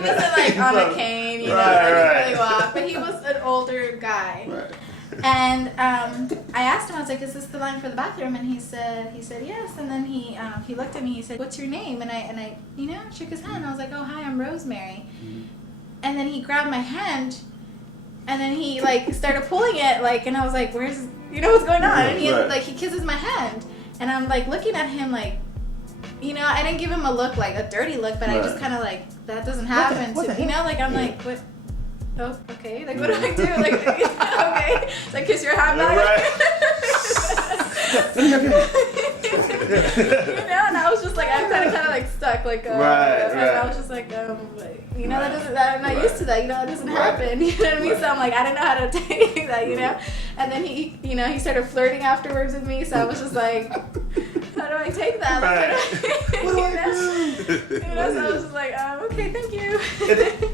He wasn't like on a cane, you know, like he could really walk, but he was an older guy. Right. And I asked him, I was like, "Is this the line for the bathroom?" And he said yes. And then he looked at me. He said, "What's your name?" And I shook his hand. I was like, "Oh, hi, I'm Rosemary." Mm-hmm. And then he grabbed my hand, and then he like started pulling it, like, and I was like, "Where's what's going on?" And he he kisses my hand, and I'm like looking at him like, I didn't give him a look like a dirty look, but I just kind of like that doesn't happen to like I'm like what. Oh, okay. Like, what do I do? Like, okay. Like, kiss your hand back. And I was just like, I'm kind of like stuck. Like, and I was just like, that doesn't, I'm not used to that. That doesn't happen. You know what I mean? So I'm like, I didn't know how to take that, And then he, he started flirting afterwards with me. So I was just like, how do I take that? Like, what do I do? So I was just like, okay, thank you.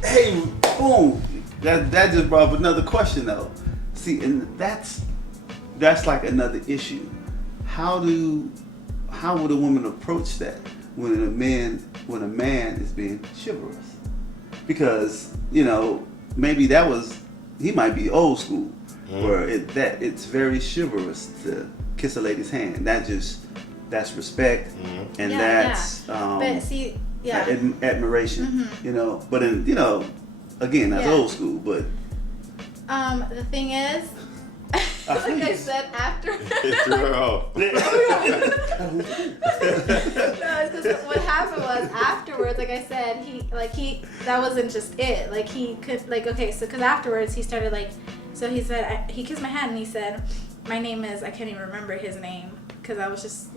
Hey, boom. That just brought up another question though. See, and that's like another issue. How would a woman approach that when a man is being chivalrous? Because maybe he might be old school, where it's very chivalrous to kiss a lady's hand. That's respect, and that's but see, admiration. But again, that's old school. But the thing is, like I said, after. Girl. No, it's because what happened was afterwards, like I said, he that wasn't just it. Like he could so because afterwards he started so he said he kissed my hand and he said, "My name is," I can't even remember his name because I was just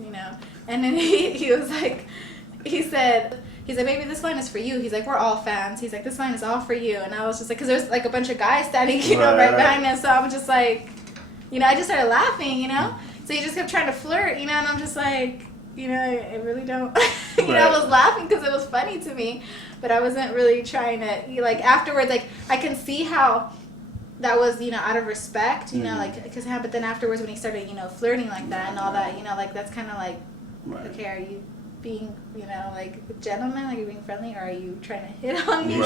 and then he was like, he said, "Baby, this line is for you." He's like, "We're all fans." He's like, "This line is all for you." And I was just like, because there's like a bunch of guys standing, right behind us. So I'm just like, I just started laughing, So he just kept trying to flirt, and I'm just like, I really don't, I was laughing because it was funny to me, but I wasn't really trying to, afterwards, I can see how that was, out of respect, because, but then afterwards when he started, flirting like that and all that, that's kind of like, okay, are you being, a gentleman, like you're being friendly, or are you trying to hit on me, or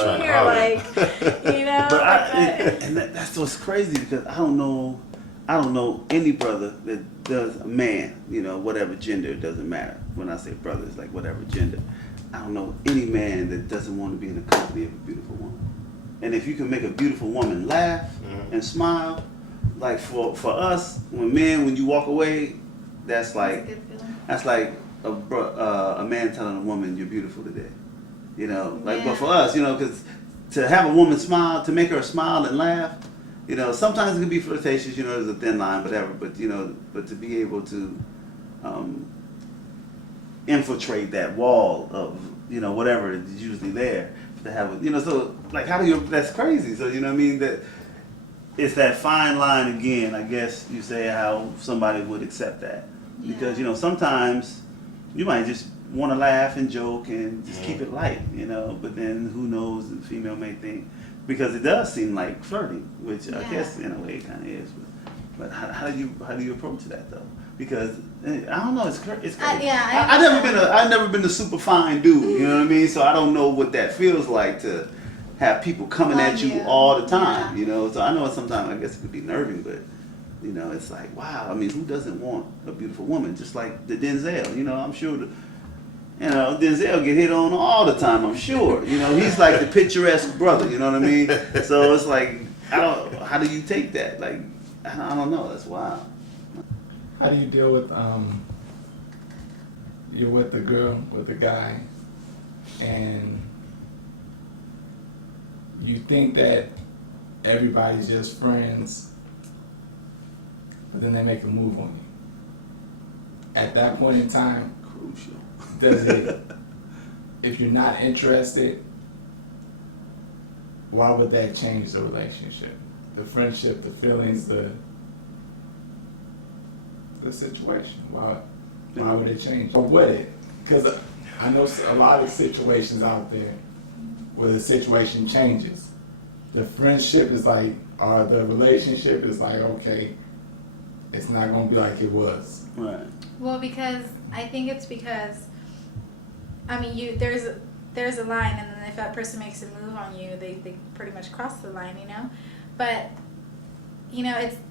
and that's what's crazy, because I don't know any brother that does, a man, whatever gender, it doesn't matter. When I say brother, it's like whatever gender. I don't know any man that doesn't want to be in the company of a beautiful woman. And if you can make a beautiful woman laugh and smile, like for us, when you walk away, that's like a man telling a woman you're beautiful today. But for us, because to have a woman smile, to make her smile and laugh, sometimes it can be flirtatious, there's a thin line, whatever, but to be able to infiltrate that wall of, whatever is usually there, to have so like that's crazy. So, that it's that fine line again, I guess you say, how somebody would accept that. Because, sometimes you might just want to laugh and joke and just keep it light, but then who knows, the female may think, because it does seem like flirting, which I guess in a way it kind of is. But how do you approach that though? Because I don't know, it's crazy. I've never been a super fine dude, you know what I mean? So I don't know what that feels like to have people coming at you all the time, So I know sometimes I guess it could be nerving, but it's like, wow. I mean, who doesn't want a beautiful woman? Just like the Denzel, I'm sure. Denzel get hit on all the time, I'm sure. He's like the picturesque brother, you know what I mean? So it's like, how do you take that? Like, I don't know, that's wild. How do you deal with, you're with the girl, with the guy, and you think that everybody's just friends, but then they make a move on you. At that point in time, Crucial. does it, if you're not interested, why would that change the relationship? The friendship, the feelings, the situation. Why would it change? Or would it? Because I know a lot of situations out there where the situation changes. The friendship is like, or the relationship is like, okay, it's not going to be like it was. Right. Well, because I think it's because, I mean, there's a line, and then if that person makes a move on you, they pretty much cross the line, you know. But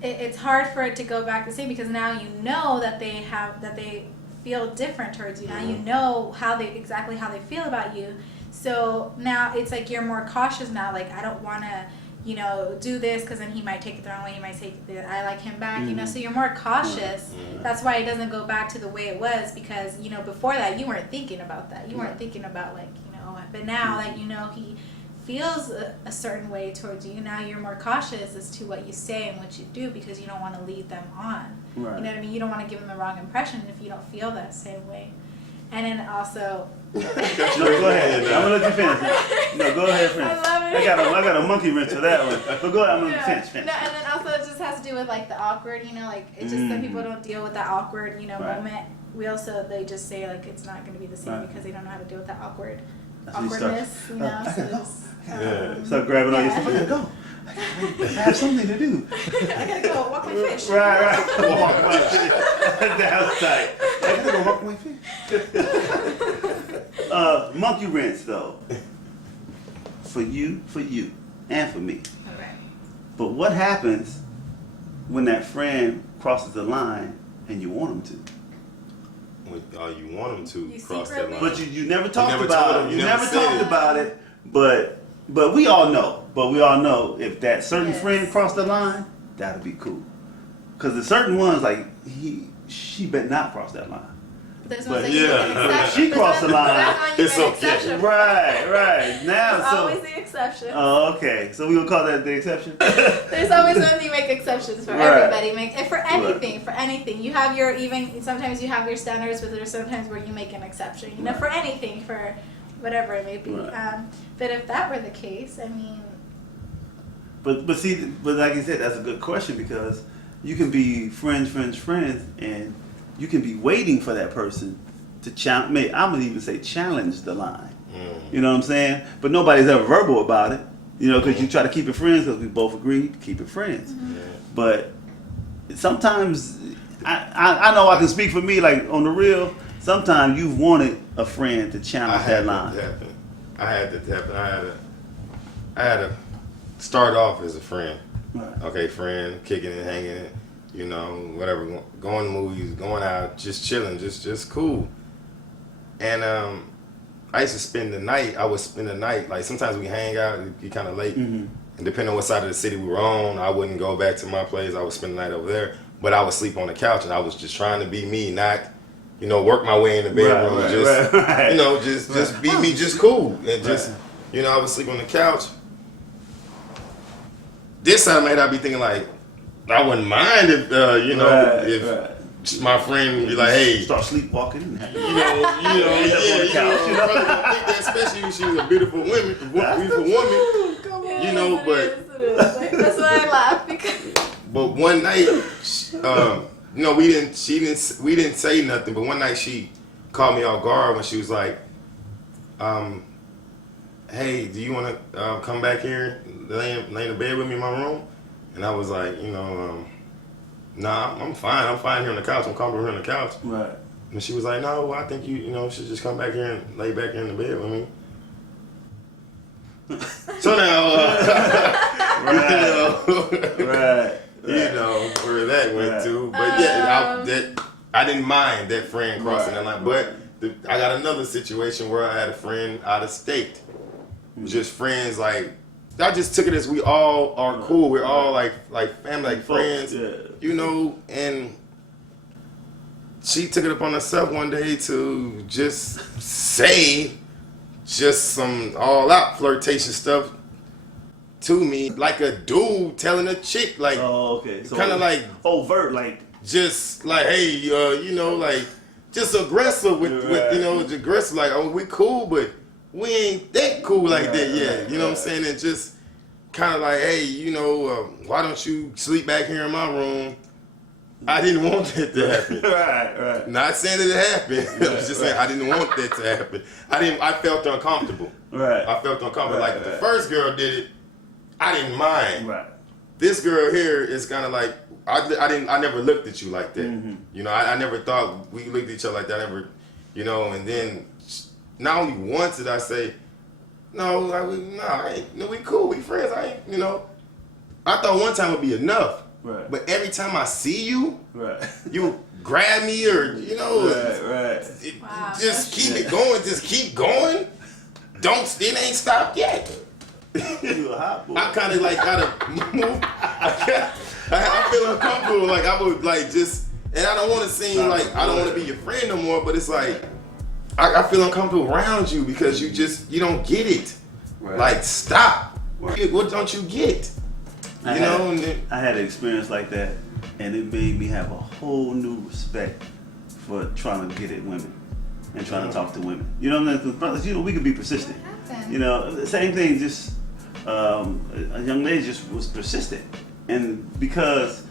it's hard for it to go back the same, because now you know that they feel different towards you. Now you know exactly how they feel about you. So now it's like you're more cautious now. Like, I don't want to, do this because then he might take it the wrong way. He might say that I like him back, So you're more cautious. That's why it doesn't go back to the way it was, because, before that you weren't thinking about that. You weren't thinking about but now that he feels a certain way towards you, now you're more cautious as to what you say and what you do, because you don't want to lead them on. Right. You know what I mean? You don't want to give them the wrong impression if you don't feel that same way. And then also... No, go ahead. I'm going to let you finish. No, go ahead, finish. I love it. I got a monkey wrench for that one. But go ahead, I'm going to finish. No, and then also it just has to do with, like, the awkward, it's just some people don't deal with that awkward, Right. moment. They just say, like, it's not going to be the same because they don't know how to deal with that awkwardness, I gotta go. So Start grabbing on your stuff. I gotta go. I have something to do. I gotta go walk my fish. Right. Walk my fish. That's tight. I gotta go walk my fish. Monkey wrench, though. For you, and for me. Okay. But what happens when that friend crosses the line and you want them to? You want them to You cross that secretly- line. But you never talked never about told it. them, You you never never said talked it. about it. But we all know. But we all know if that certain Yes. friend crossed the line, that'd be cool. Cause the certain ones like she better not cross that line. There's But ones that you yeah. make an exception. She crossed the line. That's when you It's make okay. exception. Right. Now There's so. always the exception. Oh, okay. So we gonna call that the exception. There's always ones you make exceptions for Right. everybody. And for anything. You have sometimes you have your standards, but there's sometimes where you make an exception. Right. For anything, for whatever it may be. Right. But if that were the case, I mean. But like you said, that's a good question, because you can be friends, and you can be waiting for that person to challenge. I'm gonna even say challenge the line. You know what I'm saying? But nobody's ever verbal about it. Because you try to keep it friends, because we both agreed to keep it friends. But sometimes I know I can speak for me. Like on the real, sometimes you've wanted a friend to challenge that line. I had that happen. I had to start off as a friend. Right. Okay, friend, kicking it, hanging it, whatever, going to movies, going out, just chilling, just cool. And I used to spend the night. I would spend the night. Like sometimes we hang out, it'd be kind of late, and depending on what side of the city we were on, I wouldn't go back to my place. I would spend the night over there, but I would sleep on the couch, and I was just trying to be me, not, work my way in the bedroom, just be me, just cool, and just, I would sleep on the couch. This time, I'd be thinking like, I wouldn't mind if, if my friend would be like, hey, Start sleepwalking. probably gonna think that, especially if she was a beautiful woman, but That's why I laugh, because. But one night, we didn't say nothing. But one night she caught me off guard when she was like, "Hey, do you want to come back here, lay in bed with me in my room?" And I was like, "Nah, I'm fine. I'm fine here on the couch. I'm comfortable here on the couch." Right. And she was like, "No, I think you should just come back here and lay back here in the bed with me." So now, Right. Where that went to. But I didn't mind that friend crossing that line. But I got another situation where I had a friend out of state. Just friends, like, I just took it as we all are cool. We're all like family, like friends, and she took it upon herself one day to just say just some all out flirtation stuff to me, like a dude telling a chick, like, Oh, okay. So kind of like overt, like. just like, hey, like just aggressive with aggressive, like, oh, we cool, but we ain't that cool like that yet. You know what I'm saying? And just kind of like, hey, why don't you sleep back here in my room? I didn't want that to happen. Right. Not saying that it happened. I was just saying I didn't want that to happen. I felt uncomfortable. Right. I felt uncomfortable. Right, Like if the right. first girl did it, I didn't mind. Right. This girl here is kind of like, I never looked at you like that. Mm-hmm. I never thought we looked at each other like that. I never, and then not only once did I say, No, we cool, we friends. I ain't, you know. I thought one time would be enough. Right. But every time I see you, Right. you grab me or, you know, Right. Wow, just keep it going. Just keep going. It ain't stopped yet. You a hot boy. I kind of like gotta move. I feel uncomfortable. Like I would like just, and I don't want to seem like I don't want to be your friend no more. But it's like I feel uncomfortable around you because you don't get it. Right. Like stop. Right. What don't you get? I You had- know, and then, I had an experience like that, and it made me have a whole new respect for trying to get at women and trying to talk to women. You know what I mean? 'Cause brothers, you know, we could be persistent. What happened? You know, the same thing. Just a young lady just was persistent, and because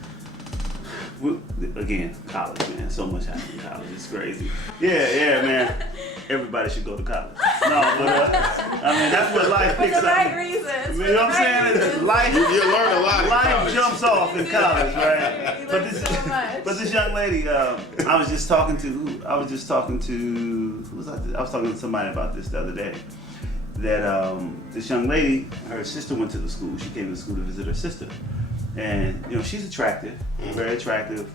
again, college, man, so much happens in college. It's crazy. Yeah, man. Everybody should go to college. No, but I mean that's what life For picks the up. right reasons. You know what I'm saying? It's life. you learn a lot. in Life college. jumps off in college, right? You But learn this, so much. but this young lady, I was just talking to who was I? I was talking to somebody about this the other day. That this young lady, her sister went to the school. She came to the school to visit her sister, and you know she's attractive, very attractive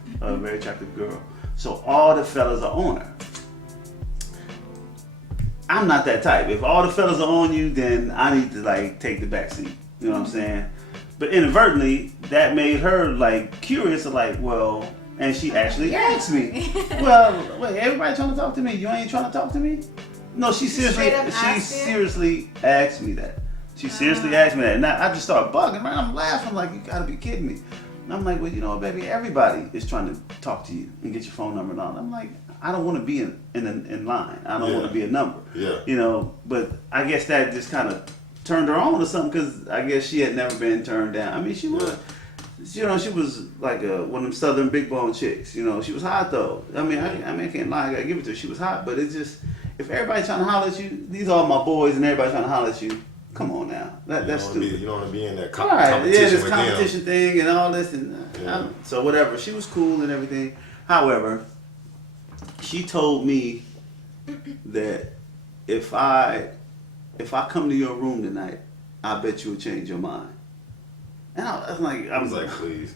girl. So all the fellas are on her. I'm not that type. If all the fellas are on you, then I need to like take the back seat. You know what I'm saying? But inadvertently, that made her like curious, like, well, and she actually asked me, well, wait, everybody trying to talk to me? You ain't trying to talk to me? No, she Straight up asked you? seriously asked me that. She seriously asked me that, and I just started bugging her. I'm laughing like, you gotta be kidding me. And I'm like, well, you know what, baby, everybody is trying to talk to you and get your phone number and all. I'm like, I don't want to be in line. I don't want to be a number. Yeah. You know, but I guess that just kind of turned her on or something because I guess she had never been turned down. I mean, she was, you know, she was like one of them Southern big bone chicks. You know, she was hot though. I mean, I can't lie. I gotta give it to her. She was hot, but it's just if everybody's trying to holler at you, these are my boys, and everybody's trying to holler at you. Come on now, that's stupid. You don't want to be in that Right, competition yeah, this with competition thing and all this, and so whatever. She was cool and everything. However, she told me that if I come to your room tonight, I bet you'll change your mind. And I was like, please.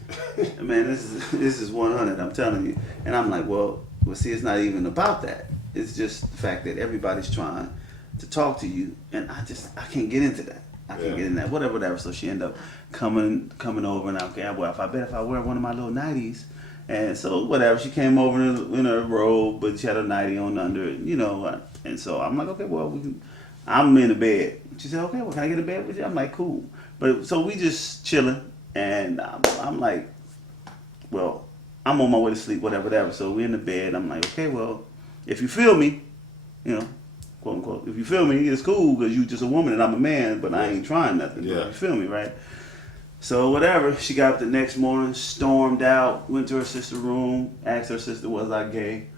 man, this is 100. I'm telling you. And I'm like, well, see, it's not even about that. It's just the fact that everybody's trying to talk to you, and I can't get into that. I can't get in that. Whatever. So she ended up coming over, and okay, well, if I wear one of my little 90s, and so whatever. She came over in her robe, but she had a 90 on under it, you know. And so I'm like, okay, well, I'm in the bed. She said, okay, well, can I get in bed with you? I'm like, cool. But so we just chilling, and I'm like, well, I'm on my way to sleep, whatever. So we're in the bed. I'm like, okay, well, if you feel me, you know, quote unquote, if you feel me, it's cool because you just a woman and I'm a man, but I ain't trying nothing. Yeah. You feel me, right? So whatever. She got up the next morning, stormed out, went to her sister's room, asked her sister, was I gay?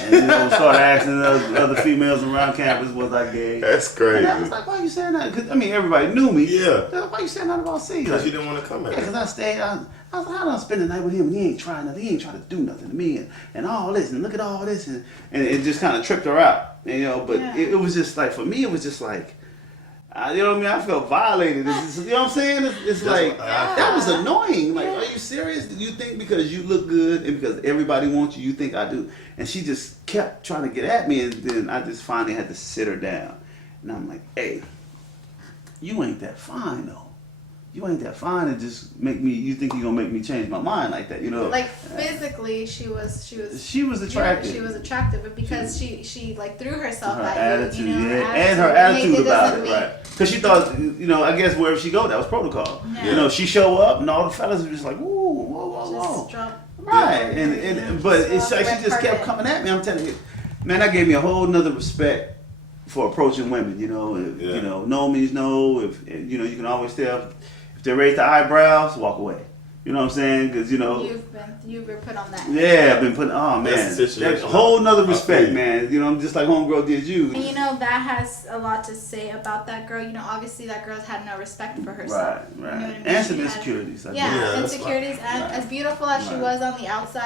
And you know, started asking other females around campus, was I gay? That's crazy. And I was like, why you saying that? Cause I mean, everybody knew me. Yeah. Why you saying that about C? Because Like, you didn't want to come at yeah, it. because I stayed. I was like, how do I spend the night with him? And he ain't trying nothing. He ain't trying to do nothing to me, and all this, and look at all this, and it just kind of tripped her out, you know. But it was just like, for me, it was just like, you know what I mean? I felt violated. It's just, you know what I'm saying? It's like that was annoying. Like, are you serious? Do you think because you look good and because everybody wants you, you think I do? And she just kept trying to get at me, and then I just finally had to sit her down, and I'm like, hey, you ain't that fine though. You ain't that fine and just make me. You think you gonna make me change my mind like that? You know? Like physically, she was attractive. She was attractive, but because she like threw herself Her at attitude, you, you know, yeah, and her attitude about it, mean, right? Because she thought, you know, I guess wherever she go, that was protocol. Yeah. You know, she show up and all the fellas were just like, whoa, whoa, whoa, whoa. Just drop. Right, and but it's like she just kept coming at me. I'm telling you, man, that gave me a whole nother respect for approaching women. You know, you know, no means no. If you know, you can always tell if they raise the eyebrows, walk away. You know what I'm saying? Because you know, you've been put on that. Yeah, I've been putting. Oh man, That's the situation. that's a whole nother respect, man. You know, I'm just like homegirl did you. And you know that has a lot to say about that girl. You know, obviously that girl had no respect for herself. Right. You know what I mean? And some She had- insecurities. I Yeah, that's insecurities. And as beautiful as she was on the outside.